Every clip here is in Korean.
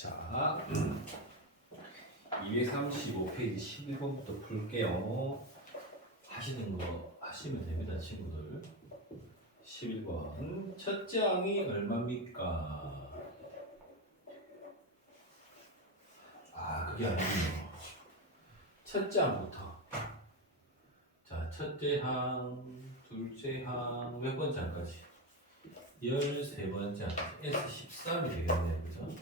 자, 235페이지 11번부터 풀게요. 하시는 거 하시면 됩니다, 친구들. 11번. 첫째 항이 얼마입니까? 그게 아니군요. 첫째 항부터. 자, 첫째 항, 둘째 항, 몇 번째 항까지? 13번째 항까지. S13이 되겠네요. 그죠?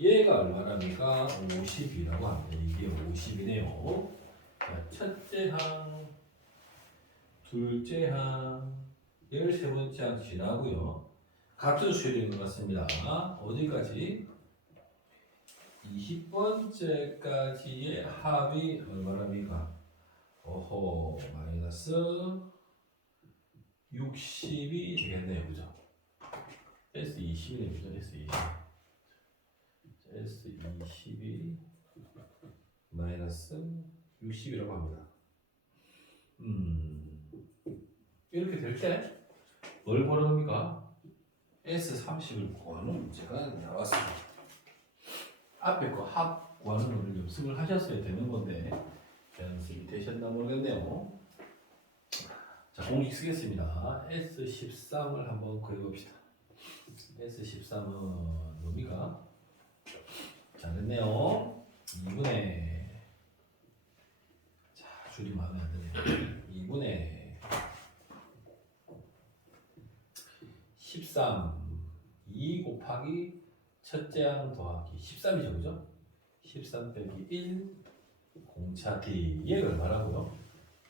얘가 얼마랍니까? 50이라고 합니다. 이게 50이네요. 자, 첫째 항, 둘째 항, 13번째 항 지나고요. 같은 수열인 것 같습니다. 어디까지? 20번째까지의 합이 얼마랍니까? 마이너스 60이 되겠네요. 그죠? S20이네요. 그죠? S20이 마이너스 60이라고 합니다. 이렇게 될 때 뭘 보랍니까? S30을 구하는 문제가 나왔습니다. 앞에 거 합 구하는 거를 연습을 하셨어야 되는 건데 연습이 되셨나 모르겠네요. 자, 공식 쓰겠습니다. S13을 한번 그려봅시다. S13은 뭡니까? 자, 됐네요. 2분의 자, 줄이 마음에 안 드네요. 2분의 13 2 곱하기 첫째 항 더하기 13이죠, 그죠? 13 빼기 1 공차 D. 얘가 얼마라고요?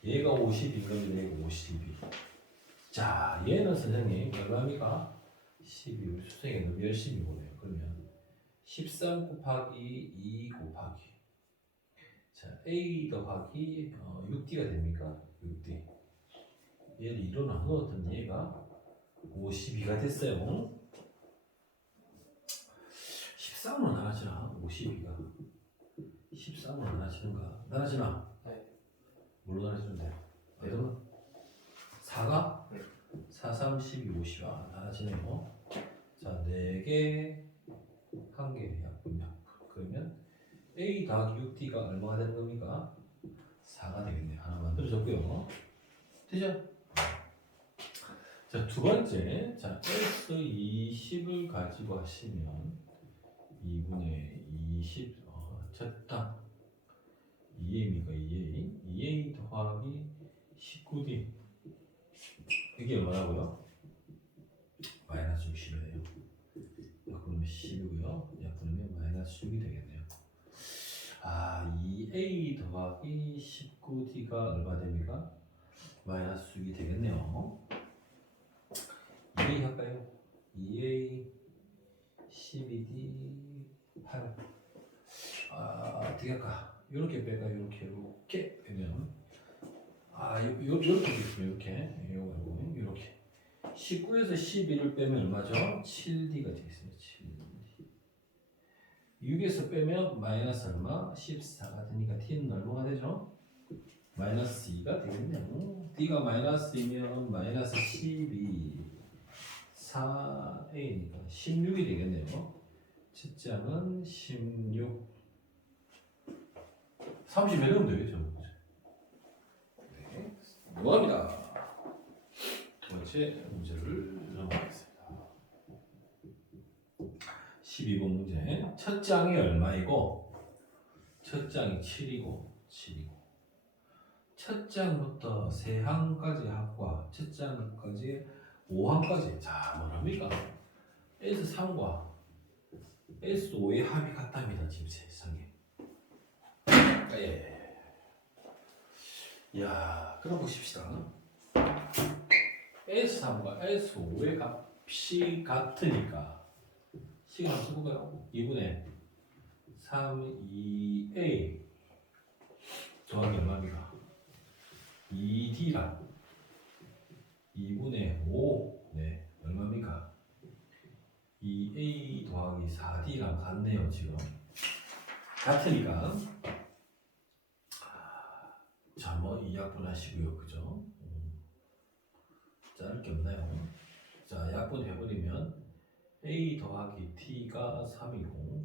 얘가 50인 겁니다. 얘가 52. 자, 얘는 선생님 얼마입니까? 12. 우리 수생이 너무 열심히 보네요. 그러면 13 곱하기 2 곱하기 자, A 더하기 6D가 됩니까? 6D. 얘를 2로 나누었더니 얘가 52가 됐어요. 13으로 나눠지나? 52가 13으로 나눠지는가? 나눠지나? 네. 뭘로 나눠지는데? 그러면 4가? 네. 4, 3, 12, 50. 나눠지네요. 자, 4개, 1개 약분약. 그러면 A 더하기 6D가 얼마가 되는 겁니까? 4가 되겠네요. 하나 만들어졌고요. 되죠? 자, 두 번째. 자, S20을 가지고 하시면 2분의 20. 됐다. 2A입니까? 2A. 2A 더하기 19D. 이게 얼마라고요? 마이너스 60이네요. 약분하면 10이고요. 약분하면 마이너스 6이 되겠네요. 2A 더하기 19D가 얼마 됩니까? 마이너스 6이 되겠네요. 2A 할까요? 2A 12D 8. 어떻게 할까? 이렇게 빼가 이렇게 빼면 요렇게 되겠습니다. 이렇게 19에서 12를 빼면 얼마죠? 7D가 되겠습니다. 7D. 6에서 빼면 마이너스 얼마? 14가 되니까 T는 얼마가 되죠? 마이너스 2가 되겠네요. D가 마이너스이면 마이너스 12 4A니까 16이 되겠네요. 첫째 항은 16 30 이러면 되겠죠. 네, 넘어갑니다. 두 번째 문제를 넘어가겠습니다. 12번 문제. 첫째 항이 얼마이고 첫째 항이 7이고 첫째 항부터 세 항까지 합과 첫째 항까지 5항까지. 자, 뭐랍니까? S3과 S5의 합이 같답니다. 지금 세상에. 그럼 보십시다. S3과 S5의 값이 같으니까 시간 한번 써볼까요? 2분의 3, 2A 더하기 얼마입니까? 2D랑 2분의 5 네, 얼마입니까? 2A 더하기 4D랑 같네요. 지금 같으니까 자, 이 약분 하시고요. 그죠? 자를 게 없나요? 자, 약분 해버리면 A 더하기 T가 3이고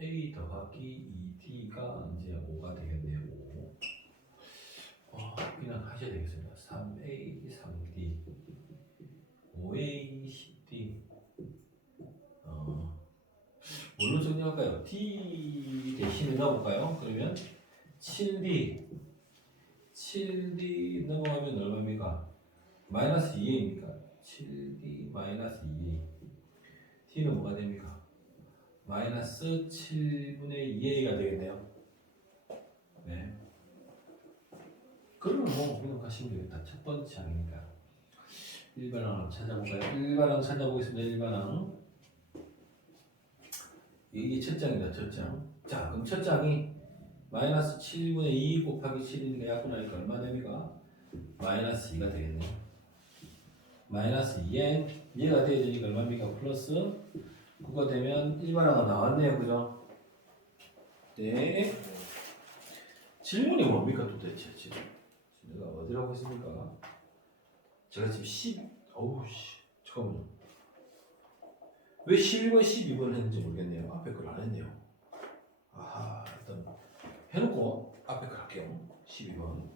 3a 더하기 2d가 이제 5가 되겠네요. 5. 그냥 하셔야 되겠습니다. 3a 3d 5a 10d 뭘로 정리할까요? d 대신에 넣어볼까요? 그러면 7d 넘어가면 얼마입니까? 마이너스 2a입니까? 7d 마이너스 2a t는 뭐가 됩니까? 마이너스 7분의 2a가 되겠네요. 네. 그러면 뭐 그냥 가시면 되겠다. 첫 번째 항이니까. 일반항 찾아볼까요? 일반항 찾아보겠습니다. 일반항. 이게 첫 장이다. 첫 장. 자, 그럼 첫 장이 마이너스 7분의 2 곱하기 7이니까 약분하니까 얼마 됩니까? 마이너스 2가 되겠네요. 마이너스 2에 얘가 되어지니까 얼마입니까? 플러스 9가 되면 일반항은 나왔네요. 그죠? 네. 질문이 뭡니까 도대체 지금? 내가 어디라고 했습니까? 제가 지금 잠깐만요. 왜 11번, 12번 했는지 모르겠네요. 앞에 걸 안 했네요. 아하, 일단 해놓고 앞에 걸 할게요. 12번.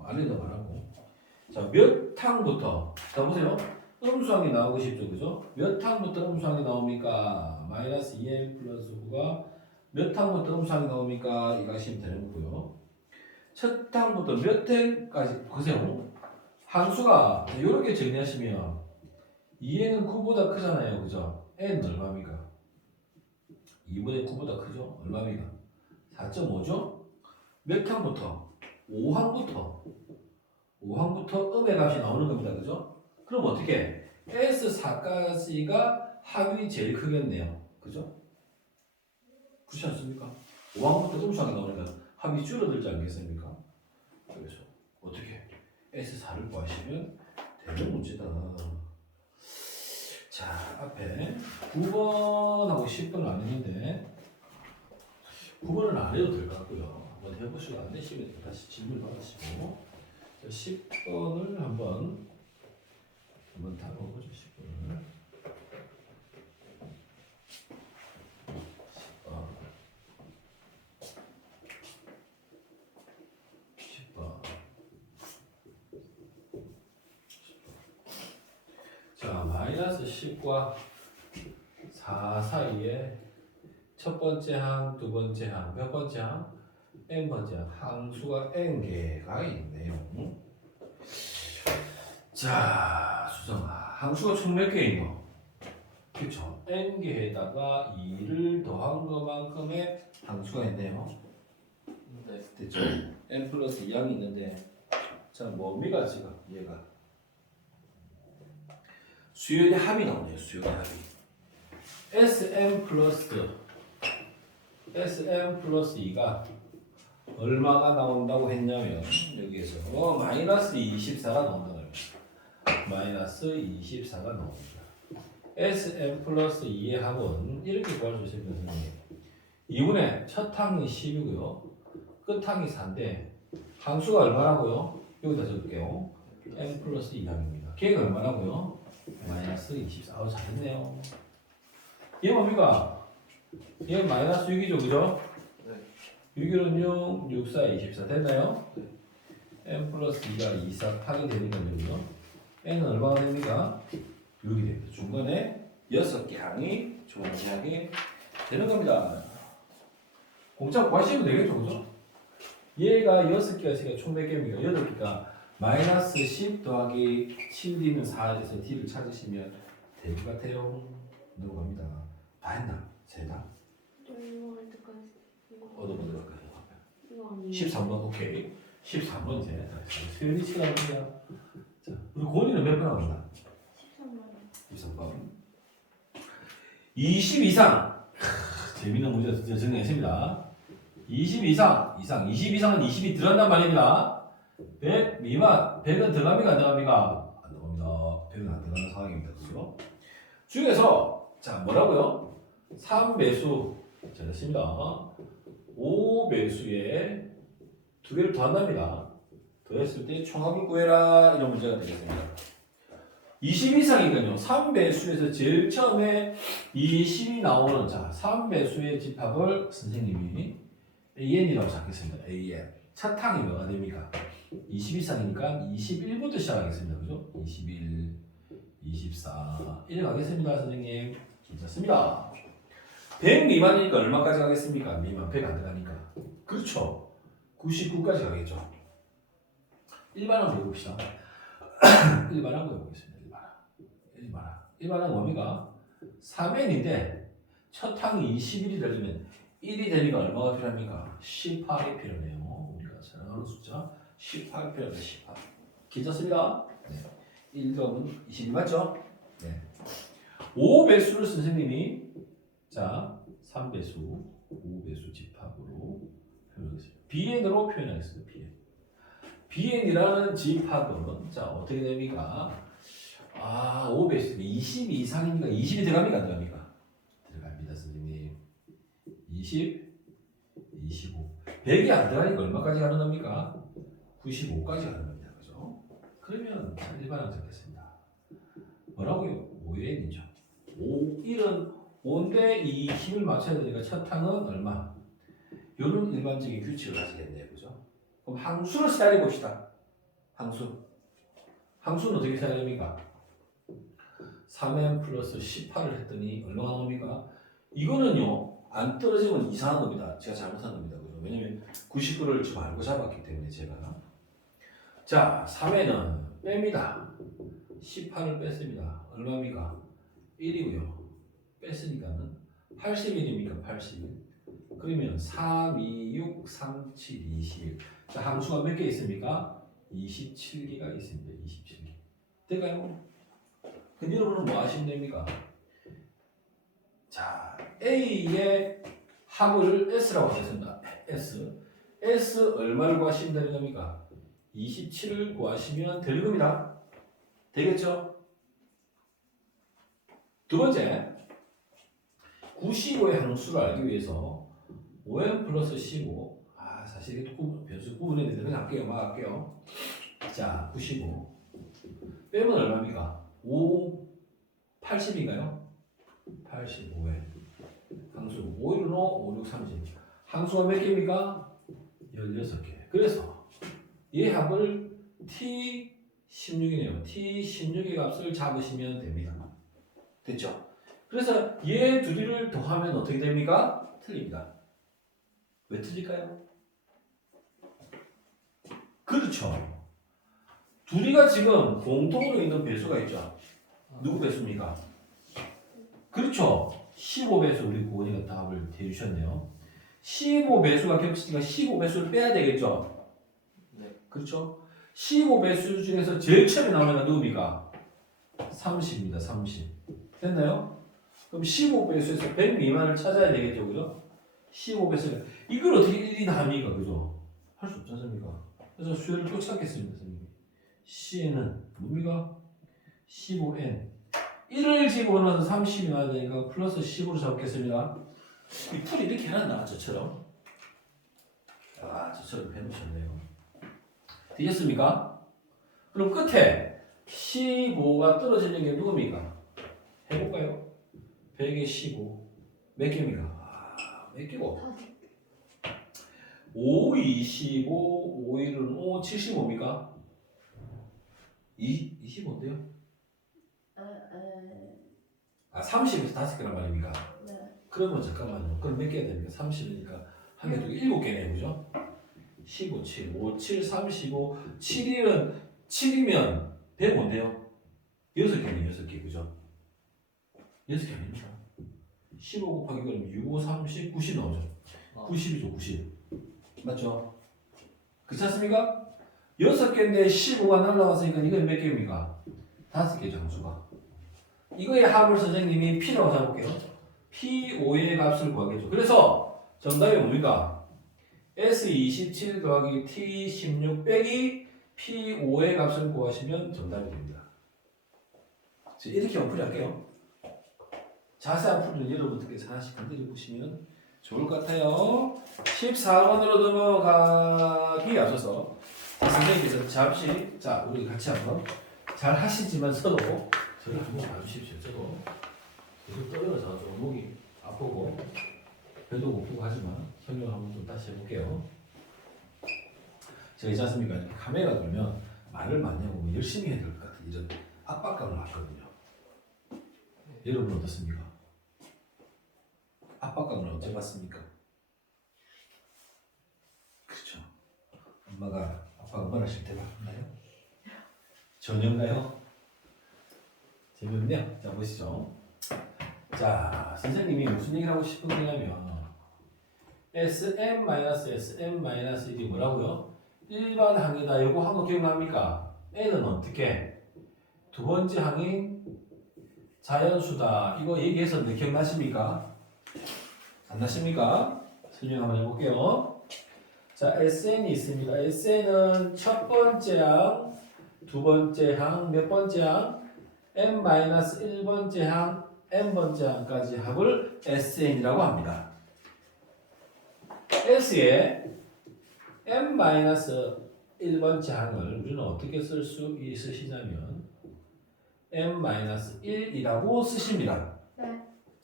안 해도 말하고. 자, 몇 항부터? 자, 보세요. 음수항이 나오고 싶죠, 그죠? 몇 항부터 음수항이 나옵니까? 마이너스 2n 플러스 9가 몇 항부터 음수항이 나옵니까? 이거 하시면 되는 거고요. 첫 항부터 몇 n까지 보세요. 항수가 이렇게 정리하시면 2n은 9보다 크잖아요, 그죠? n 얼마입니까? 2분의 9보다 크죠? 얼마입니까? 4.5죠? 몇 항부터? 5항부터 음의 값이 나오는 겁니다, 그죠? 그럼 어떻게? S4까지가 합이 제일 크겠네요, 그죠? 그렇지 않습니까? 5항부터 음수항이 나오니까 합이 줄어들지 않겠습니까? 그래서 어떻게? S4를 구하시면 되는 문제다. 자, 앞에 9번하고 10번은 안 했는데 9번은 안 해도 될 것 같고요. 한번 해보시고 안 되시면 다시 질문 받으시고 10번을 한번 다뤄보죠. 10번을 10번 자, 마이너스 10과 4 사이에 첫 번째 항, 두 번째 항, 몇 번째 항? n번째 항. 항수가 n개가 있네요. 자, 수정아. 항수가 총 몇 개 있노? 그쵸? n개에다가 2를 더한 것만큼의 항수가 있네요. 네, 됐죠? n 플러스 2항이 있는데 자, 뭡니까 지금 얘가? 수열의 합이 나오네요. 수열의 합이. Sm 플러스 2가 얼마가 나온다고 했냐면 여기에서 마이너스 24가 나온다고요. 마이너스 24가 나옵니다. Sm 플러스 2의 합은 이렇게 구할 수 있습니다. 선생님. 2분의 첫 항이 10이고요. 끝 항이 4인데 항수가 얼마라고요? 여기다 적을게요. m 플러스 2항입니다. 걔가 얼마라고요? 마이너스 24. 잘했네요. 얘 뭡니까? 얘 마이너스 6이죠, 그죠? 네. 6일은 6, 6, 4, 24 됐나요? 네. m 플러스 2가 2, 4, 8이 되니까요. n은 얼마가 됩니까? 6이 됩니다. 중간에 6개 항이 존재하게 되는 겁니다. 공짜 구하시면 되겠죠, 그죠? 얘가 6개가 있으니까 총 몇 개입니까? 8개가 마이너스 10 더하기 7d는 4에서 d를 찾으시면 될 것 같아요. 넘어갑니다. 다 했나? 세다? 얻어보도록 할까요? 13번 오케이. 13번 이제 수연이 시간입니다. 자, 우리 고은이는 몇 번 나온다? 13번. 20 이상. 재미있는 문제 정리했습니다. 20 이상은 20이 들어간단 말입니다. 100 미만, 100은 들어갑니까? 안 들어갑니까? 안 들어갑니다. 100은 안 들어가는 상황입니다. 그죠? 중에서, 자, 뭐라고요? 3배수, 잘했습니다. 5배수에 두 개를 더한답니다. 더했을 때 총합을 구해라. 이런 문제가 되겠습니다. 20 이상이니까요. 3배수에서 제일 처음에 20이 나오는 자 3배수의 집합을 선생님이 AN이라고 잡겠습니다. AN. 첫 항이 뭐가 됩니까? 20 이상이니까 21부터 시작하겠습니다. 그죠? 21, 24, 1 가겠습니다. 선생님. 괜찮습니다. 100 미만이니까 얼마까지 가겠습니까? 미만 100 안 들어가니까. 그렇죠. 99까지 가겠죠. 일반항 배워봅시다. 일반항 배워보겠습니다. 일반항 뭡니까? 3n인데 첫 항이 21이 되려면 1이 되니까 얼마가 필요합니까? 18이 필요해요. 우리가 사랑하는 숫자 18이 필요합니다. 18. 괜찮습니다. 네. 1은 22 맞죠? 네. 5배수를 선생님이 자 3배수, 5배수 집합으로 표현하겠습니다. BN으로 표현하겠습니다. BN이라는 집합은 자 어떻게 됩니까? 5배수 20 이상이니까 20이 들어갑니까? 안 들어갑니까? 들어갑니다. 선생님. 20, 25. 100이 안 들어가니까 얼마까지 가는 겁니까? 95까지 가는 겁니다. 그죠? 그러면 일반항 적겠습니다. 뭐라고요? 5n이죠. 1은 5인데 이 힘을 맞춰야 되니까 첫 항은 얼마? 이런 일반적인 규칙을 가지겠네요. 그죠? 그럼 항수를 사용해 봅시다. 항수는 어떻게 사용해야 됩니까? 3n 플러스 18을 했더니 얼마가 나옵니까? 이거는요 안 떨어지면 이상한 겁니다. 제가 잘못한 겁니다. 왜냐면 99를 지금 알고 잡았기 때문에 제가 자 3n은 뺍니다. 18을 뺐습니다. 얼마입니까? 1이고요. 뺐으니까는 81입니까? 81. 그러면 3, 2, 6, 3, 7, 21. 자 함수가 몇 개 있습니까? 27개가 있습니다. 27개. 될까요? 근데 여러분은 뭐 하시면 됩니까? 자, A의 합을 S라고 하겠습니다. S 얼마를 구하시면 되는 겁니까? 27을 구하시면 되는 겁니다. 되겠죠? 두 번째, 95의 항수를 알기 위해서 5n 플러스 15 사실 이게 변수 구분해야 되는데 그냥 할게요. 막 할게요. 자, 95 빼면 얼마입니까? 5, 80인가요? 85에 항수 5, 1, 5, 6, 30 항수가 몇 개입니까? 16개. 그래서 이 합을 T16이네요. T16의 값을 잡으시면 됩니다. 됐죠? 그래서 얘 둘이를 더하면 어떻게 됩니까? 틀립니다. 왜 틀릴까요? 그렇죠. 둘이가 지금 공통으로 있는 배수가 있죠. 누구 배수입니까? 그렇죠. 15배수 우리 고은이가 답을 대주셨네요. 15배수가 겹치니까 15배수를 빼야 되겠죠. 네. 그렇죠. 15배수 중에서 제일 처음에 나오는 건 누굽니까? 30입니다. 30. 됐나요? 그럼 15배수에서 100 미만을 찾아야 되겠죠. 그죠? 15배수. 이걸 어떻게 일일이 다 합니까? 그죠? 할 수 없지 않습니까? 그래서 수열을 또 찾겠습니다. 선생님. Cn은 뭡니까? 15n. 1을 집어넣어서 30이 나와야 되니까 플러스 10으로 잡겠습니다. 이 풀이 이렇게 해놨나? 저처럼. 저처럼 해놓으셨네요. 되셨습니까? 그럼 끝에 15가 떨어지는 게 누굽니까? 해볼까요? 100에 15. 몇 개입니까? 몇 개고? 5, 25, 5, 1은 5, 75입니까? 25인데요? 30에서 5개란 말입니까? 네. 그러면 잠깐만요. 그럼 몇 개가 됩니까? 30이니까 한 개, 두 개, 7개네요. 그죠? 15, 7, 5, 7, 35, 7이면 7이면 105인데요? 6개네, 6개. 그죠? 6개 아닙니까? 15 곱하기 그럼 6, 5, 30, 90 나오죠? 90이죠, 90. 맞죠? 그렇지 않습니까? 6개인데 15가 날라왔으니까 이건 몇 개입니까? 5개 장수가. 이거의 합을 선생님이 P라고 잡을게요. P5의 값을 구하겠죠. 그래서 정답이 뭡니까? S27 더하기 T16 빼기 P5의 값을 구하시면 정답이 됩니다. 이렇게 어플 할게요. 자세한 풀은 여러분들께서 하나씩 건드려 보시면 좋을 것 같아요. 14번으로 넘어가기 앞서서 선생님께서 잠시 우리 같이 한번 잘 하시지만 서로 저를 한번 봐주십시오. 저도 계속 떨어져서 좀 목이 아프고 배도 고프고 하지만 설명을 한번 좀 다시 해볼게요. 제가 있지 않습니까? 이렇게 카메라 돌면 말을 많이 하고 열심히 해야 될 것 같은 이런 압박감을 받거든요. 여러분 어떻습니까? 압박감을 언제 받습니까? 그렇죠. 엄마가 아빠 응원하실 때 받나요? 전혀인가요? 재밌네요. 자 보시죠. 자 선생님이 무슨 얘기를 하고 싶은 거냐면 SM-SM-1이 뭐라고요? 일반 항이다. 요거 한 거 기억납니까? N은 어떻게? 두 번째 항이 자연수다. 이거 얘기했었는데 기억나십니까? 안 나십니까? 설명 한번 해볼게요. 자, SN이 있습니다. SN은 첫 번째 항, 두 번째 항, 몇 번째 항? N-1번째 항, N번째 항까지 합을 SN이라고 합니다. S의 N-1번째 항을 우리는 어떻게 쓸 수 있으시냐면 N-1이라고 쓰십니다. 네.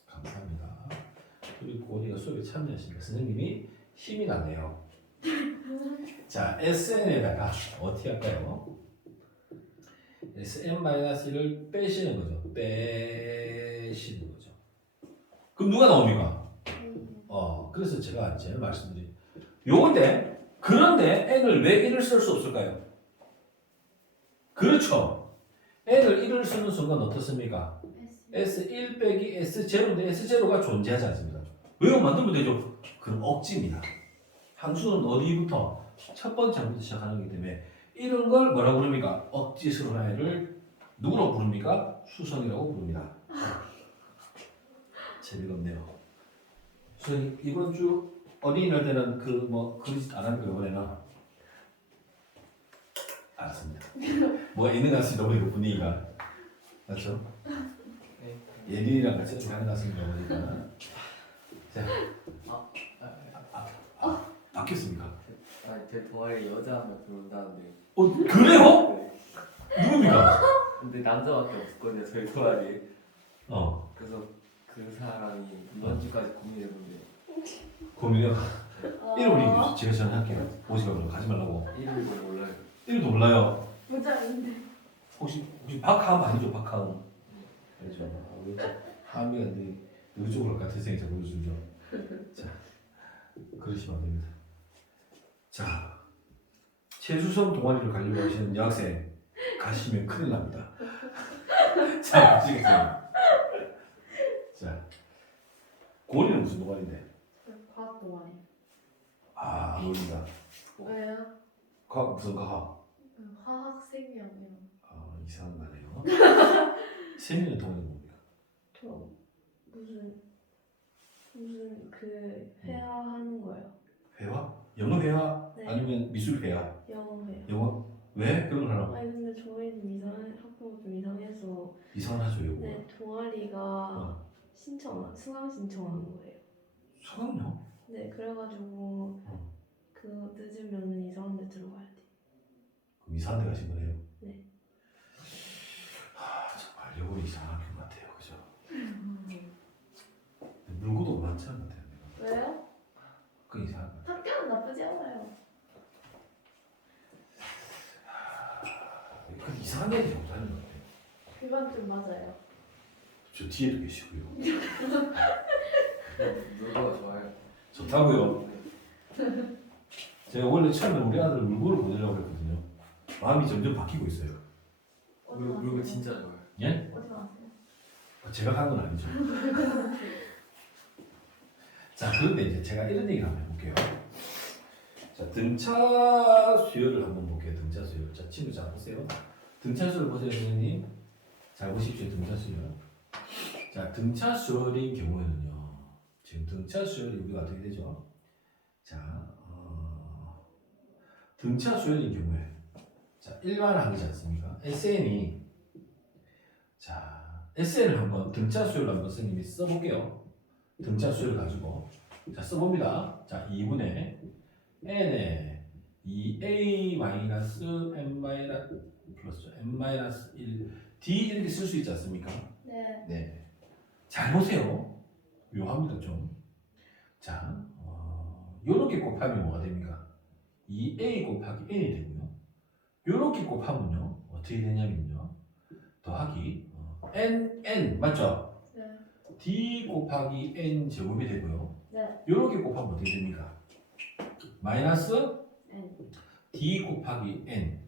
감사합니다. 우리 고은이가 수업에 참여하시니까 선생님이 힘이 나네요. 자, SN에다가 어떻게 할까요? SN-1을 빼시는 거죠. 빼시는 거죠. 그럼 누가 나옵니까? 그래서 제가 말씀드린 요건데 그런데 n을 왜 1을 쓸 수 없을까요? 그렇죠. n을 1을 쓰는 순간 어떻습니까? S1 빼기 S0인데 S0가 존재하지 않습니다. 왜요? 만들면 되죠. 그럼 억지입니다. 함수는 어디부터? 첫 번째 항부터 시작하는 거기 때문에 이런 걸 뭐라고 부릅니까? 억지 순환을 누구라고 부릅니까? 수성이라고 부릅니다. 재미가 없네요. 선생님 이번 주 어린이날 때는 그리짓 안 하는 거 이번에는 알았습니다. 뭐가 있는 것 같습니다. 우리 분위기가 맞죠? 예린이랑 같이 좀 하는 것 같습니다. 보니까 자, 바뀌었습니까? 제 동아리 여자 한 명 들어온다는데. 그래요? 네. 누굽니까? 근데 남자밖에 없거든요 저희 동아리. 그래서 그 사람이 이번 주까지 고민해본대요. 고민해요. 이름을 제가 전화할게요. 오시면 가지 말라고. 이름도 몰라요. 이름도 몰라요. 모자인데. 혹시 박하음 아니죠? 박하음. 그렇죠. 하음이가 의쪽으로 같은 생이 자꾸 요즘죠. 자, 그러시면 안 됩니다. 자, 최수성 동아리를 가려고 하시는 여학생 가시면 큰일 납니다. 자, 아시겠어요? 자, 고은이는 무슨 동아리인데? 과학 동아리. 아, 모릅니다. 왜요? 과학 무슨 과학? 화학 생명이요. 이상한 거네요. 세미는 동아리 뭡니까? 저 무슨 그 회화하는 거예요. 회화? 영어 회화? 네. 아니면 미술 회화? 영어 회화. 영어? 왜 그런 걸 하나? 아니 근데 저희는 이상한 학교가 좀 이상해서 이상하죠, 이거. 네 동아리가 수강 신청하는 거예요. 수강요? 네 그래가지고 그 늦으면은 이상한 데 들어가야 돼. 그럼 이상한 데 가신 거네요? 네. 정말 여고 이상한 학교 같아요, 그죠? 물고도 많지 않은 것 같아요, 내가. 왜요? 그 이상한 것 같아요. 학교는 나쁘지 않아요. 그 이상한 얘기 자꾸 하는 것 같아요. 그건 좀 맞아요. 저 뒤에도 계시고요. 물고가 좋아요. 좋다고요. 제가 원래 처음에 우리 아들 물고를 보내려고 했거든요. 마음이 점점 바뀌고 있어요. 어디 물고 가세요? 진짜 좋아요. 예? 어디 가세요? 제가 간 건 아니죠. 자, 그런데 이제 제가 이런 얘기를 한번 해볼게요. 자, 등차 수열을 한번 볼게요. 등차 수열. 자, 친구 잘 보세요. 등차 수열 보세요, 선생님. 잘 보십시오, 등차 수열. 자, 등차 수열인 경우에는요. 지금 등차 수열이 우리가 어떻게 되죠? 자, 등차 수열인 경우에 자, 일반항이지 않습니까? SN이 자, SN을 한번 등차 수열을 한번 선생님이 써볼게요. 등차 수열을 가지고 자, 써봅니다. 자, 2분의 n에 2a-n-2a 플러스 n-1 d 이렇게 쓸 수 있지 않습니까? 네. 네. 잘 보세요. 묘합니다 좀. 자, 요렇게 곱하면 뭐가 됩니까? 2a 곱하기 n이 되고요. 요렇게 곱하면요 어떻게 되냐면요 더하기 n 맞죠? 네. d 곱하기 n 제곱이 되고요. 네. 요렇게 곱하면 어떻게 됩니까? 마이너스 N. d 곱하기 n을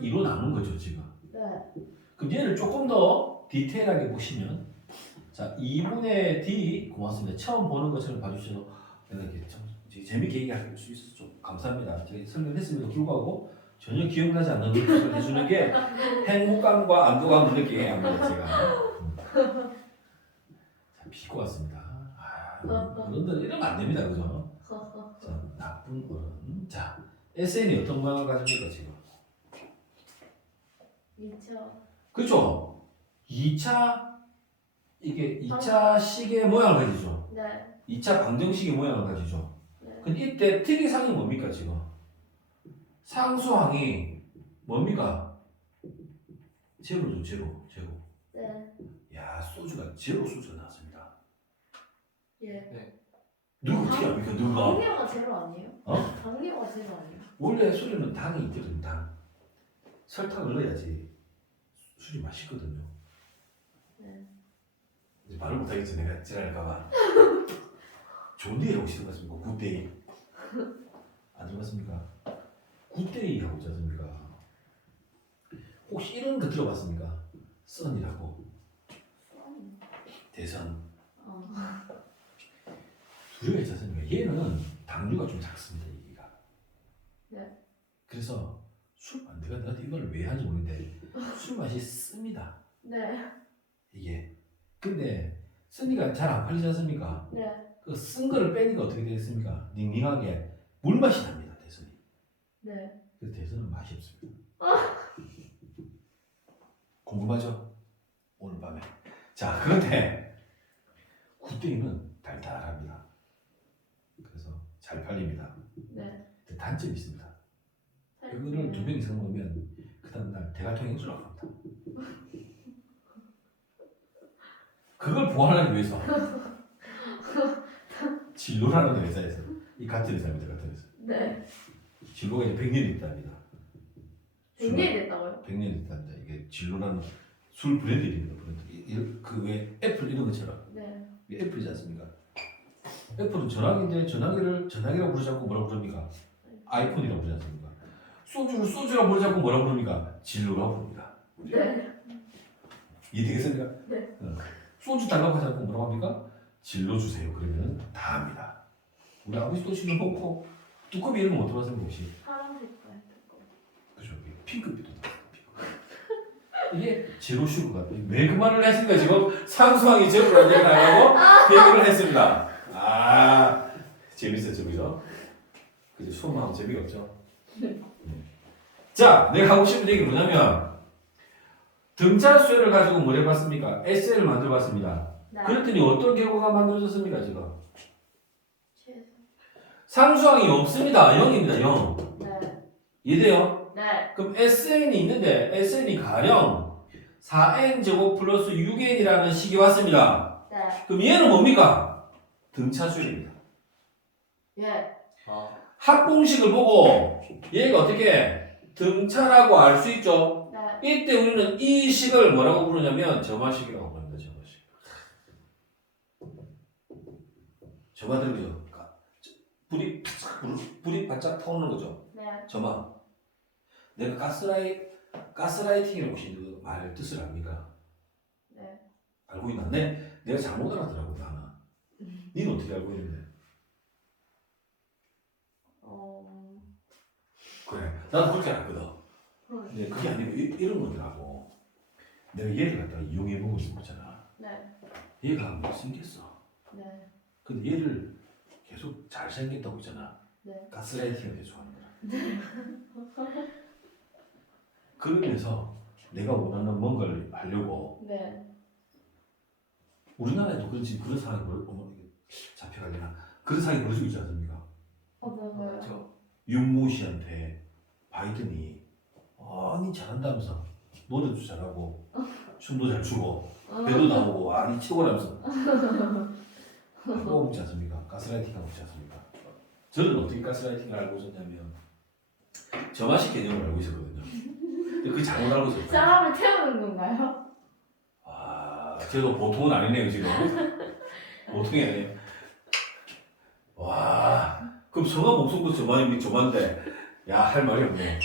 2로 나눈 거죠 지금. 네. 그럼 얘를 조금 더 디테일하게 보시면 자 2분의 d 고맙습니다. 처음 보는 것처럼 봐주셔서 내가 이렇게 참 재밌게 얘기할 수 있어서 좀 감사합니다. 제가 설명했음에도 불구하고 전혀 기억나지 않는 것을 해주는 게 행복감과 안도감을 느끼게 합니다 제가. 자 비고 왔습니다. 어른들은 이러면 안 됩니다 그죠? 자 나쁜 어른. 자 SN이 어떤 모양을 가집니까 지금? 2차. 그죠? 2차 이게 2차 식의 모양을 가지죠. 네. 2차 방정식의 모양을 가지죠. 네. 근데 이때 특이사항이 뭡니까 지금? 상수항이 뭡니까? 제로죠 제로. 네. 야 소주가 제로 소주가 나왔습니다. 예. 누가 어떻게 합니까 누가? 당뇨가 제로 아니에요? 어? 당뇨가 제로 아니에요? 원래 술에는 당이 있거든 당. 설탕을 넣어야지 술이 맛있거든요. 네. 이제 말을 못하겠지 내가 지랄할까봐. 좋은데 혹시 들어봤습니까? 굿데이 안 들어봤습니까? 굿데이 하고 있지 않습니까? 혹시 이런 거 들어봤습니까? 썬이라고 대선 두 개가 있지 않습니까? 얘는 당류가 좀 작습니다 얘가. 네. 그래서 내가 너한테 이걸 왜 하는지 모르겠는데 술 맛이 씁니다 네. 이게. 근데 쓴이가 잘 안 팔리지 않습니까? 네. 그 쓴 거를 빼니까 어떻게 되겠습니까? 닝닝하게 물맛이 납니다 대선이. 네. 그래서 대선은 맛이 없습니다. 궁금하죠? 오늘 밤에. 자 그런데 굿데이는 달달합니다. 그래서 잘 팔립니다. 네. 근데 단점이 있습니다. 이거를 2병 이상 먹으면 그 다음날 대갈통 행수라고 합니다. 그걸 보완하기 위해서 진로라는 회사에서 이 같은 회사입니다. 같은 회사. 네. 진로가 이제 100년이 있답니다. 100년이 됐다고요? 100년이 있답니다. 이게 진로라는 술 브랜드 이름입니다. 브랜드. 그왜 애플 이런 것처럼 네. 이게 애플이지 않습니까? 애플은 전화기인데 전화기라고 부르지 않고 뭐라고 부릅니까? 아이폰이라고 부르지 않습니까? 소주를 소주라고 부르지 않고 뭐라고 부릅니까? 진로라고 부릅니다. 네. 이해되겠습니까? 네. 소주 달라고 하지 않고 뭐라고 합니까? 진로 주세요. 그러면 다 합니다. 우리 아버지도 진로 먹고 두꺼비 이름 못 들어봤습니까 혹시? 파란 색깔. 그죠? 핑크빛도 나왔어요. 핑크. 이게 제로 슈거가 왜 그 말을 했습니까? 지금 상수항이 제로로 이제 나가고 얘기를 했습니다. 아 재밌었죠, 그죠? 그죠? 수업하면 재미가 없죠. 자, 내가 하고 싶은 얘기는 뭐냐면 등차 수열을 가지고 뭘 해봤습니까? SL을 만들어봤습니다. 네. 그랬더니 어떤 결과가 만들어졌습니까 지금? 최소. 상수항이 없습니다. 0입니다. 0. 네. 이해돼요? 네. 그럼 SN이 있는데 SN이 가령 4n제곱 플러스 6n이라는 식이 왔습니다. 네. 그럼 얘는 뭡니까? 등차수열입니다. 예. 합공식을 보고 얘가 어떻게 등차라고 알 수 있죠? 네. 이때 우리는 이 식을 뭐라고 부르냐면 점화식이라고 부릅니다. 점화식. 점화들이죠. 불이 바짝 타오르는 거죠. 네. 점화. 내가 가스라이팅이라고 혹시 그 말 뜻을 압니까? 네. 알고 있나? 내가 잘못 알았더라고 나는. 니는 어떻게 알고 있는데? 그래. 나도 그렇게 알거든. 근데 그게 아니고 이런 거더라고. 내가 얘를 갖다가 이용해 먹을 거잖아. 네. 얘가 못생겼어. 네. 근데 얘를 계속 잘생겼다고 했잖아. 네. 가스라이팅을 계속 하는 거야. 그러면서 내가 원하는 뭔가를 하려고 네. 우리나라에도 그런 상황이 잡혀가려나 그런 상황이 벌어지고 있지 않습니까? 뭐가요? 그렇죠. 윤모 씨한테 바이든이 아니 잘한다면서 노래도 잘하고 춤도 잘 추고 배도 나오고 아니 최고라면서 하고 묻지 않습니까? 가스라이팅하고 묻지 않습니까? 저는 어떻게 가스라이팅을 알고 있었냐면 저만식 개념을 알고 있었거든요. 근데 그게 잘못 알고 있었어요. 사람을 태우는 건가요? 아, 저도 보통은 아니네요 지금. 보통이 아니에요. 와, 그럼 성함 목소리도 저만인데 야 할 말이 없네.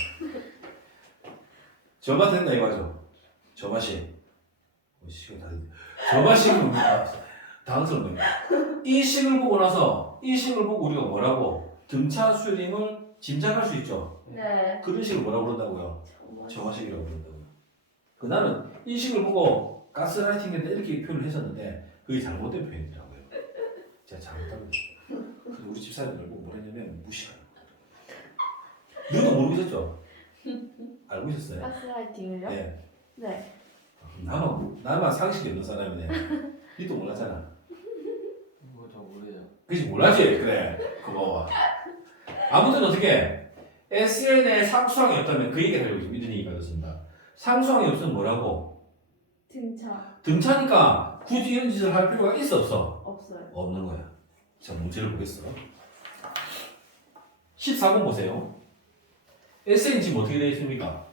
저만 된다 이거죠. 저맛이 시간 다 됐네. 저맛식은 뭡니까? 당황스럽네요. 이 식을 보고 나서 이 식을 보고 우리가 뭐라고 등차 수렴을 짐작할 수 있죠. 네. 그런 식을 뭐라고 그런다고요? 저맛식이라고 그런다고요. 그 나는 이 식을 보고 가스라이팅인데 이렇게 표현을 했었는데 그게 잘못된 표현이더라고요. 제가 잘못한 거죠. 그래서 우리 집사님들 보고 뭐 했냐면 무시하는 거예요. 너도 모르고 있었죠? 알고 있었어요? 가스라이팅을요? 네. 네. 나만 상식이 없는 사람이네. 니도 몰랐잖아. 이거 저 모르죠. 그치 몰랐지? 그래 고마워. 아무튼 어떻게 SN의 상수항이 없다면 그 얘기가 되고 있습니다. 이런 얘기가 있습니다. 상수항이 없으면 뭐라고? 등차. 등차니까 굳이 이런 짓을 할 필요가 있어 없어? 없어요. 없는 거야. 자 문제를 보겠어. 14번 보세요. SN 지금 어떻게 되어 있습니까?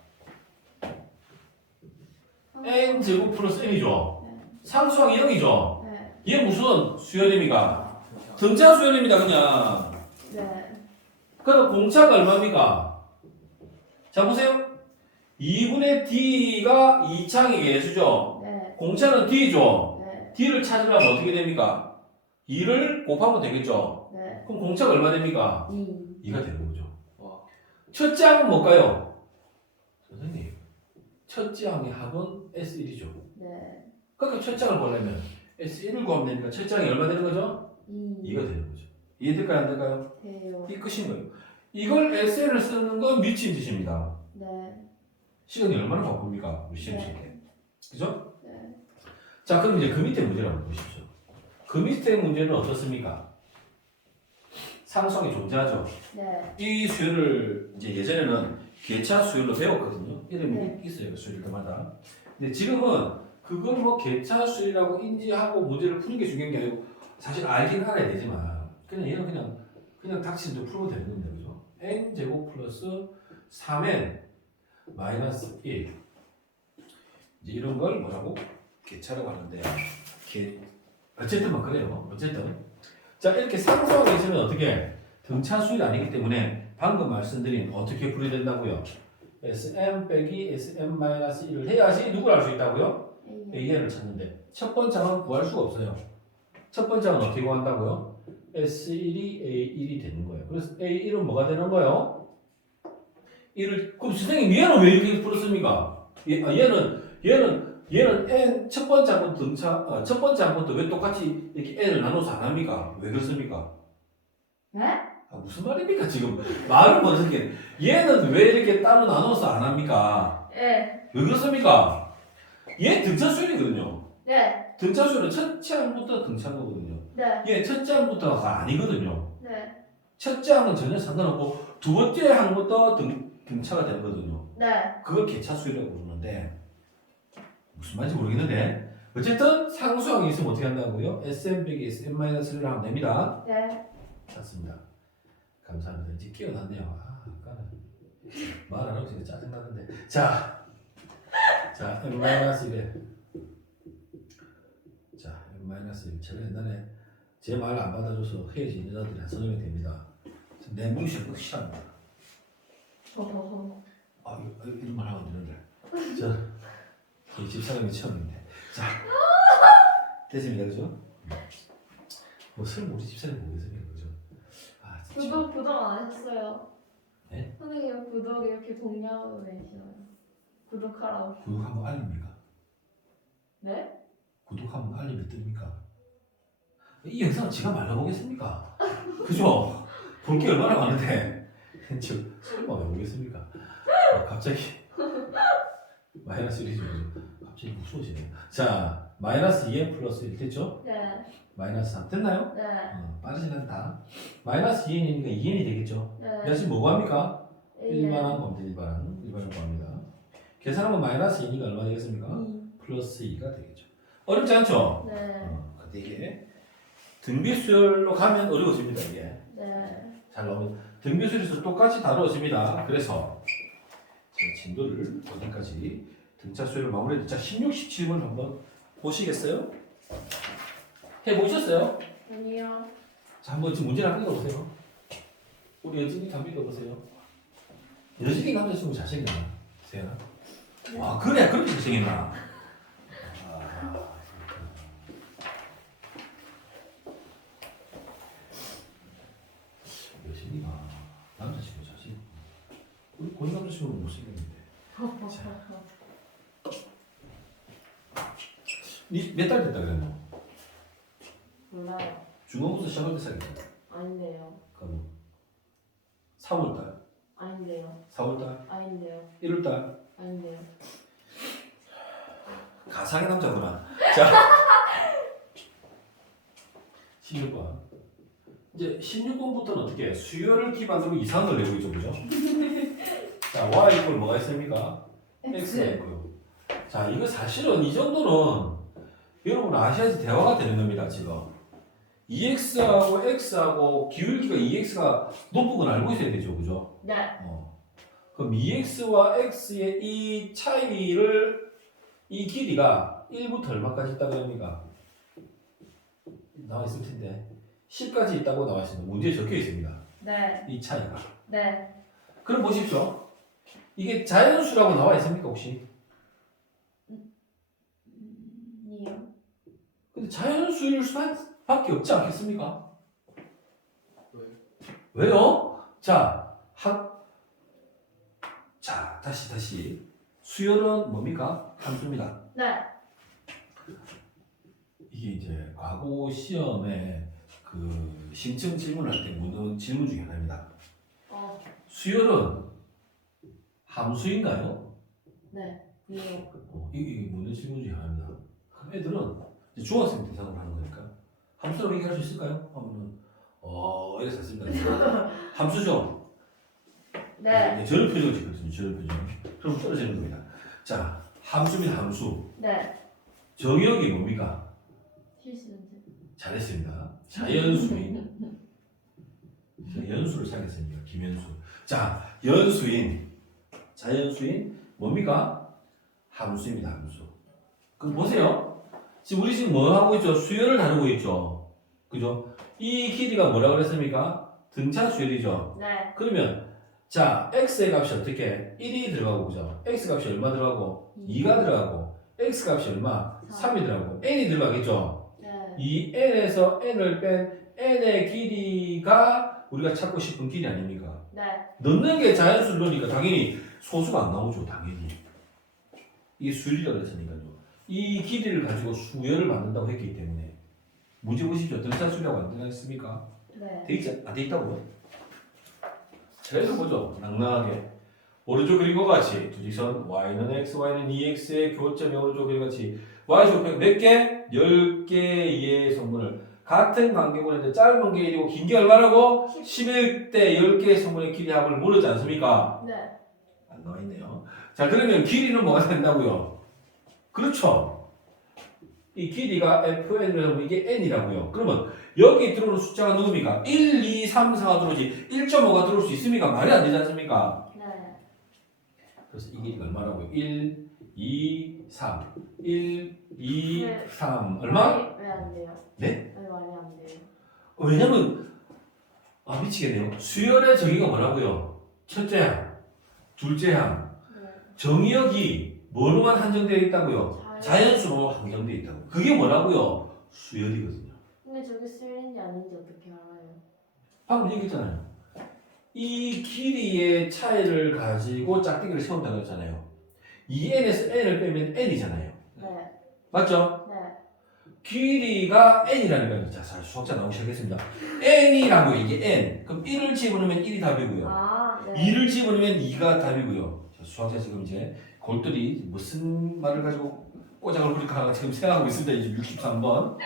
n 제곱 플러스 n이죠. 네. 상수항이 0이죠. 네. 얘 무슨 수열입니까? 등차 수열입니다 그냥. 네. 그럼 공차가 얼마입니까? 자 보세요. 2분의 d가 2창의 개수죠. 네. 공차는 d죠. 네. d를 찾으려면 어떻게 됩니까? 2를 곱하면 되겠죠. 네. 그럼 공차가 얼마 됩니까? 2. 2가 되는 거죠. 와. 첫째 항은 뭘까요? 선생님 첫째 항의 합은 S1이죠. 네. 그러니까 첫째 항을 구하려면 S1을 구하면 되니까 첫째 항이 얼마 되는 거죠? 2. 2가 되는 거죠. 이해될까요? 안 될까요? 돼요. 이 끝인 거예요. 이걸 SN을 쓰는 건 미친 짓입니다. 네. 시간이 얼마나 바쁩니까? 우리 시험 시간 때. 네. 그죠? 네. 자, 그럼 이제 그 밑에 문제를 한번 보십시오. 그 밑에 문제는 어떻습니까? 상수항이 존재하죠. 네. 이 수열을 이제 예전에는 개차 수열로 배웠거든요. 이름이 네. 있어요. 수열 때마다. 근데 지금은 그걸 뭐 개차 수열이라고 인지하고 문제를 푸는 게 중요한 게 아니고 사실 알긴 알아야 되지만 그냥 얘는 그냥 닥치는 대로 풀면 되는 겁니다. 그죠? n 제곱 플러스 3n 마이너스 1 이제 이런 걸 뭐라고? 개차라고 하는데 어쨌든 뭐 그래요. 어쨌든 자 이렇게 상수하게 있으면 어떻게 등차 수열이 아니기 때문에 방금 말씀드린 어떻게 풀어야 된다고요? Sm 빼기 Sm 마이너스 1을 해야지 누굴 알 수 있다고요? AN을 찾는데 첫 번째 항은 구할 수가 없어요. 첫 번째 항은 어떻게 구한다고요? S1이 A1이 되는 거예요. 그래서 A1은 뭐가 되는 거예요? 1을 그럼 선생님 얘는 왜 이렇게 풀었습니까? 얘는 n 첫 번째 항부터 등차 첫 번째 항부터 왜 똑같이 이렇게 n을 나눠서 안 합니까? 왜 그렇습니까? 네? 아, 무슨 말입니까 지금 말을 못 듣게 얘는 왜 이렇게 따로 나눠서 안 합니까? 네. 왜 그렇습니까? 얘 등차 수열이거든요. 네. 등차 수열은 첫째 항부터 등차한 거거든요. 네. 얘 첫째 항부터가 아니거든요. 네. 첫째 항은 전혀 상관없고 두 번째 항부터 등차가 되는 거거든요. 네. 그걸 개차 수열이라고 부르는데 무슨 말인지 모르겠는데 어쨌든 상수항이 있으면 어떻게 한다고요? Sm 빼기 Sm-1을 하면 됩니다. 네. 맞습니다. 감사합니다. 이제 끼어났네요. 아, 아까는 말 안 하고 진짜 짜증나는데. 자, M-1에 자, M-1 제가 옛날에 제 말 안 받아줘서 헤어진 여자들이 선정이 됩니다. 내 무시를 꼭 싫어합니다. 아, 이런 말 하면 안 되는데. 저 집사람이 처음인데. 자, 됐습니다. 그죠? 뭐 설마 우리 집사람이 모르겠습니다. 그죠? 아, 진짜. 구독 안 하셨어요? 네? 선생님 구독 이렇게 동료하고 계시나요? 구독하라고. 구독하면 알립니까? 네? 구독하면 알림이 뜹니까? 이 영상은 제가 말라보겠습니까? 그죠? 볼 게 얼마나 많은데 저 설마 왜 보겠습니까? 갑자기 마이너스 1이죠. 갑자기 무서워지네. 자, 마이너스 2n 플러스 1 됐죠? 네. 마이너스 3 됐나요? 네. 빠르진 않다. 마이너스 2n이니까 2n이 되겠죠? 네. 내가 지금 뭐 구합니까? 네. 일반항 범죄 일반항 구합니다. 계산하면 마이너스 2니까 얼마 되겠습니까? 2. 플러스 2가 되겠죠. 어렵지 않죠? 네. 근데 이게 등비수열로 가면 어려워집니다. 이게 네. 잘 나오면 등비수열에서 똑같이 다루어집니다. 그래서 제가 진도를 어디까지 등차 수열을 마무리해도 자 16, 17번 한번 보시겠어요? 해보셨어요? 아니요. 자 한번 지금 문제를 한번 읽어보세요. 우리 여진이 한번 읽어보세요. 여진이 남자친구 잘생겼나? 세연아? 아 그래 그렇게 잘생겼나? 여진이가 남자친구 잘생겼나? 우리 본 남자친구는 못생겼는데 니몇 달 됐다 그랬노? 몰라요. 중간부터 시작할 때 사귀었다. 아닌데요. 그럼 3월달, 아닌데요. 4월달, 아닌데요. 1월달 아닌데요. 가상의 남자구나. 자, 16번. 이제 16번부터는 어떻게 해? 수열을 기반으로 이상을 내고 있죠, 그죠? 자, y 이꼴 뭐가 있습니까? x가 있고요. 자, 이거 사실은 이 정도는 여러분 아셔야지 대화가 되는 겁니다, 지금. 2x하고 x하고 기울기가 2x가 높은 건 알고 있어야 되죠, 그죠? 네. 그럼 2x와 x의 이 차이를 이 길이가 1부터 얼마까지 있다고 합니까? 나와 있을 텐데 10까지 있다고 나와 있습니다. 문제에 적혀 있습니다. 네. 이 차이가. 네. 그럼 보십시오. 이게 자연수라고 나와 있습니까 혹시? 아니요. 근데 자연수일 수밖에 없지 않겠습니까? 왜? 왜요? 자, 다시. 수열은 뭡니까? 함수입니다. 네. 이게 이제 과거 시험에 그 신청 질문할 때 묻는 질문 중에 하나입니다. 수열은 함수인가요? 네. 아니요. 이게 묻는 질문 중에 하나입니다. 그럼 애들은 이제 중학생 대상으로 하는 거니까 함수라고 얘기할 수 있을까요? 하면은 이래서 했습니다. 함수죠. 네. 저런 표정을 짓거든요. 저런 표정. 그럼 떨어지는 겁니다. 자, 함수입니다. 함수. 네. 정의역이 뭡니까? 실수는 잘했습니다. 자연수인. 연수를 사겠습니다. 김연수. 자, 자연수인 뭡니까? 함수입니다. 함수. 그럼 보세요. 지금 우리 지금 뭐 하고 있죠? 수열을 다루고 있죠. 그죠? 이 길이가 뭐라고 그랬습니까? 등차 수열이죠. 네. 그러면 자, x의 값이 어떻게? 1이 들어가고 그죠? x 값이 얼마 들어가고? 2가 들어가고 x 값이 얼마? 3이 들어가고 n이 들어가겠죠? 네. 이 n에서 n을 뺀 n의 길이가 우리가 찾고 싶은 길이 아닙니까? 네. 넣는 게 자연수를 넣으니까 당연히 소수가 안 나오죠. 당연히. 이게 수열이라고 그랬으니까요. 이 길이를 가지고 수열을 만든다고 했기 때문에 문제 보십시오. 등차 수열이라고 안 되겠습니까? 네. 돼 있지? 돼 있다고요? 그래서 보죠. 낭낭하게. 오른쪽 그림과 같이 두직선 y는 x, y는 2x의 교점의 오른쪽 그림과 같이 y좌표 몇 개? 10개의 성분을 같은 간격으로 짧은 게 1이고 긴 게 얼마라고? 11대 10개의 성분의 길이 합을 모르지 않습니까? 네. 안 나와 있네요. 자, 그러면 길이는 뭐가 된다고요? 그렇죠. 이 길이가 fn이라고 이게 n이라고요. 그러면 여기 들어오는 숫자가 누굽니까? 1, 2, 3, 4가 들어오지 1.5가 들어올 수 있습니까? 말이 안 되지 않습니까? 네. 그래서 이 길이가 얼마라고요? 1, 2, 3 1, 2, 네. 3 얼마? 왜 안 돼요? 네? 왜 말이 안 돼요? 왜냐면 미치겠네요. 수열의 정의가 뭐라고요? 첫째 항, 둘째 항 네. 정의역이 뭐로만 한정되어 있다고요? 자연수로 한정되어 있다고. 그게 뭐라고요? 수열이거든요. 근데 저게 수일인지 아닌지 어떻게 알아요? 방금 얘기했잖아요. 이 길이의 차이를 가지고 짝대기를 세운다고 했잖아요. 이 n에서 n을 빼면 n이잖아요. 네. 맞죠? 네. 길이가 n이라는 거예요. 자, 수학자 나오기 시작했습니다. n이라고 이게 n. 그럼 1을 집어넣으면 1이 답이고요. 아, 네. 2를 집어넣으면 2가 답이고요. 자, 수학자 지금 이제 골똘히 무슨 말을 가지고 꼬장을 부릴까 지금 생각하고 있습니다. 이제 63번.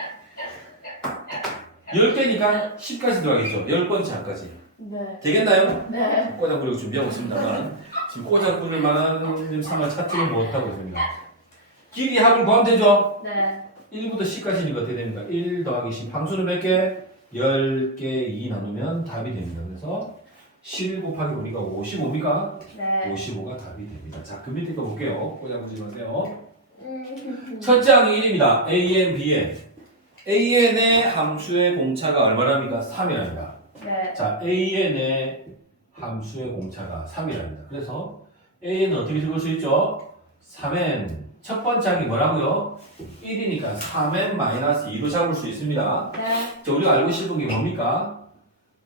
10개니까 10까지 들어가겠죠. 10번째 항까지. 네. 되겠나요? 네. 꼬장 부리고 준비하고 있습니다만 지금 꽂아끊을 만한 상을 찾지는 못하고 있습니다. 길이 합을 구하면 되죠? 네. 1부터 10까지니까 어떻게 됩니까? 1 더하기 10 함수는 몇 개? 10개 2 나누면 답이 됩니다. 그래서 11 곱하기 우리가 55입니까? 네. 55가 답이 됩니다. 자, 그 밑에 거 볼게요. 꽂아보지 마세요. 음. 첫째 항이 1입니다. AN, BN. AN의 함수의 공차가 얼마랍니까? 3이랍니다. 네. 자, AN의 함수의 공차가 3이랍니다. 그래서 AN은 어떻게 적을 수 있죠? 3n. 첫 번째 항이 뭐라고요? 1이니까 3n-2로 잡을 수 있습니다. 네. 자, 우리가 알고 싶은 게 뭡니까?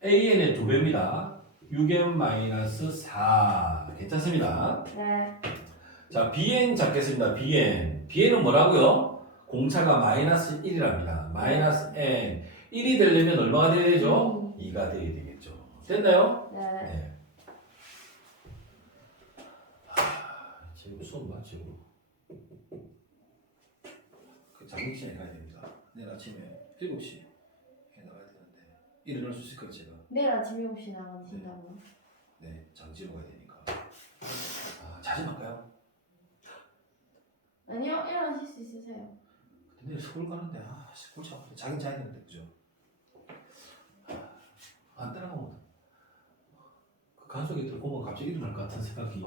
AN의 2배입니다. 6n-4. 괜찮습니다. 네. 자, BN 잡겠습니다. BN. BN은 뭐라고요? 공차가 마이너스 1이랍니다. 마이너스 n. 1이 되려면 얼마가 돼야 되죠? 2가 돼야 되겠죠. 됐나요? 네. 네. 지금 수업 마치고 그 장례식장에 가야 됩니다. 내일 아침에 7시에 나가야 되는데 일어날 수 있을까요, 제가? 내일 아침 7시 나가신다고요? 네, 장지로 가야 되니까. 자주 갈까요? 아니요, 일어나실 수 있으세요. 근데 내일 서울 가는데 골치 아프네. 자긴 자야 되는데 그죠? 안 따라가면 그 간속에 들어보면 갑자기 일어날 것 같은 생각이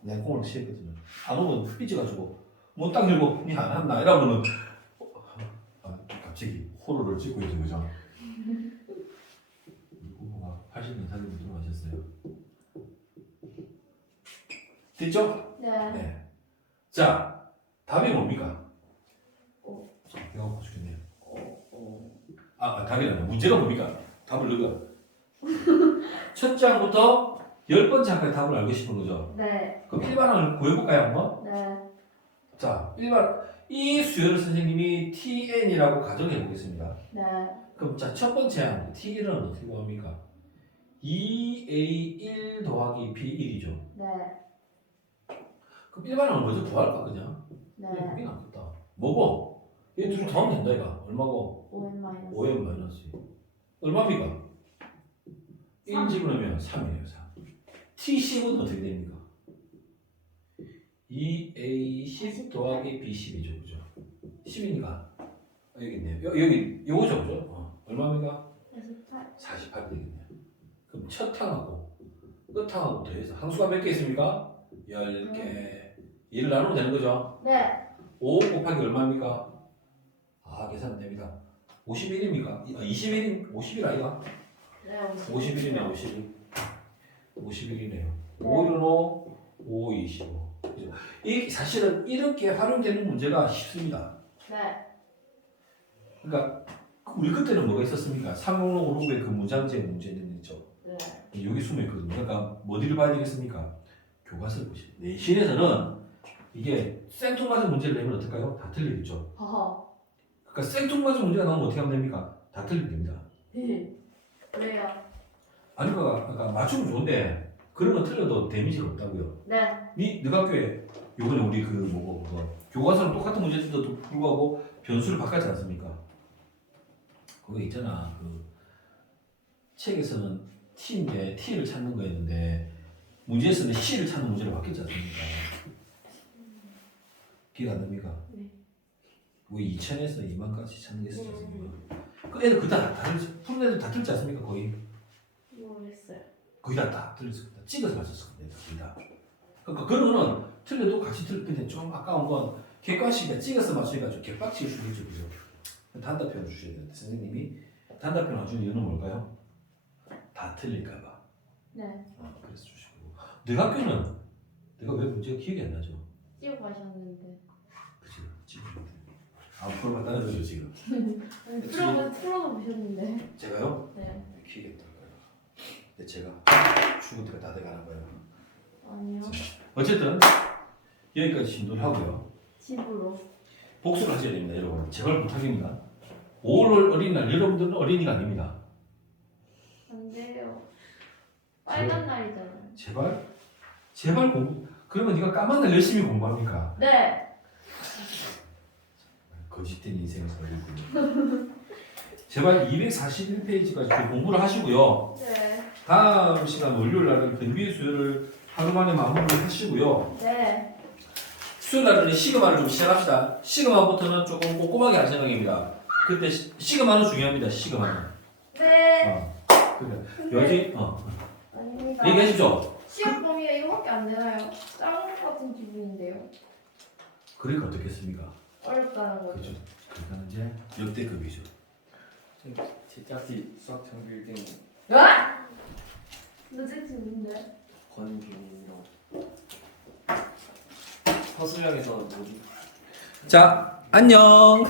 내가 공을 취했거든요. 안 오면 삐져가지고 문 딱 열고 니 안 한다 이러면은 갑자기 호로를 찍고 있는 거죠. 부모가 80년 살림을 들어가셨어요. 됐죠? 네. 네. 자, 답이 뭡니까? 배가 고파 죽겠네요. 답이 아니라 문제가 뭡니까? 답을 넣어요. 첫 장부터 10번째 항까지 답을 알고 싶은 거죠. 네. 그럼 일반항을 구해볼까요, 한번? 네. 자, 이 수열을 선생님이 TN이라고 가정해 보겠습니다. 네. 그럼 자, 첫 번째 항, T1은 어떻게 구합니까? 2A1 더하기 B1이죠. 네. 그럼 일반항을 먼저 구할까, 그냥? 네. 그게 낫겠다. 뭐고? 얘 둘이 더하면 된다, 이가. 얼마고? 5n 마이너스. 5n 마이너스. 얼마입니까? 1 집어넣으면 3이에요, 3. T10은 어떻게 됩니까? 2A10 더하기 B10이죠, 그죠? 10이니까. 여기 있네요. 요거죠, 그죠? 얼마입니까? 48. 48 되겠네요. 그럼 첫 항하고 끝항하고 더해서 항수가 몇 개 있습니까? 10개. 얘를 나누면 되는 거죠? 네. 5 곱하기 얼마입니까? 계산 됩니다. 51입니까? 21인 50일 아이가? 네. 51이네 51. 51이네요. 5 1은 5, 5 25. 그죠? 이 사실은 이렇게 활용되는 문제가 쉽습니다. 네. 그러니까 우리 그때는 뭐가 있었습니까? 366의 그 문장제 문제는 있죠. 네. 여기 숨어 있거든요. 그러니까 어디를 봐야 되겠습니까? 교과서를 보시죠. 내신에서는 이게 생뚱맞은 문제를 내면 어떨까요? 다 틀리겠죠. 허허. 그러니까 생뚱맞은 문제가 나오면 어떻게 하면 됩니까? 다 틀리면 됩니다. 그래요. 아니 그러니까 맞추면 좋은데 그런 거 틀려도 데미지가 없다고요. 네. 너 학교에 요번에 우리 그 뭐고 그거 교과서는 똑같은 문제인데도 불구하고 변수를 바꿨지 않습니까? 그거 있잖아. 그 책에서는 T인데 T를 찾는 거였는데 문제에서는 C를 찾는 문제를 바뀌었지 않습니까? 기억 안 납니까? 네. 뭐 2천에서 2만까지 찾는 게 있었지 않습니까? 그 애들 그거 다 틀리지. 푸른 애들 다 틀리지 않습니까? 거의 모르겠어요. 거의 다 틀렸을 겁니다. 찍어서 맞췄을 겁니다. 거의 다. 그러니까 그런 거는 틀려도 같이 틀릴 텐데 좀 아까운 건 객관식이니까 찍어서 맞추니까 좀 개빡치게 수도 있죠. 그죠? 단답형을 주셔야 되는데 선생님이 단답형 안 주는 이유는 뭘까요? 다 틀릴까봐. 네. 그래서 주시고. 내 학교는 내가 왜 문제가 기억이 안 나죠? 찍어 가셨는데. 그치? 지금 풀어봤 다는 거죠 지금. 풀어도 보셨는데. 제가요? 네. 기억이 안 나요. 근데 제가 죽을 때가 다 돼가는 거예요. 아니요. 어쨌든 여기까지 진도를 하고요. 집으로. 복수를 하셔야 됩니다, 여러분. 제발 부탁입니다. 5월 어린이날 여러분들은 어린이가 아닙니다. 안 돼요. 빨간 날이잖아요. 제발 공부. 그러면 네가 까만 날 열심히 공부합니까? 네. 거짓된 인생을 살고 있군요. 제발 241페이지까지 공부를 하시고요. 네. 다음 시간 월요일 날은 변비 수요를 하루 만에 마무리하시고요. 네. 수요일 날은 시그마를 좀 시작합시다. 시그마부터는 조금 꼼꼼하게 할 생각입니다. 그때 시그마는 중요합니다. 시그마는. 네. 그러니까 근데 여지 아닙니다. 얘기하시죠. 시험 범위가 이거밖에 안 되나요? 짱 같은 기분인데요. 그러니까 어떻겠습니까? 어렵다는 거죠. 그렇죠. 그러니까 이제 역대급이죠. 제작지 수학 정규 1등 와! 너제 친구인데? 권균이랑 서수영에서 뭐지? 자, 안녕.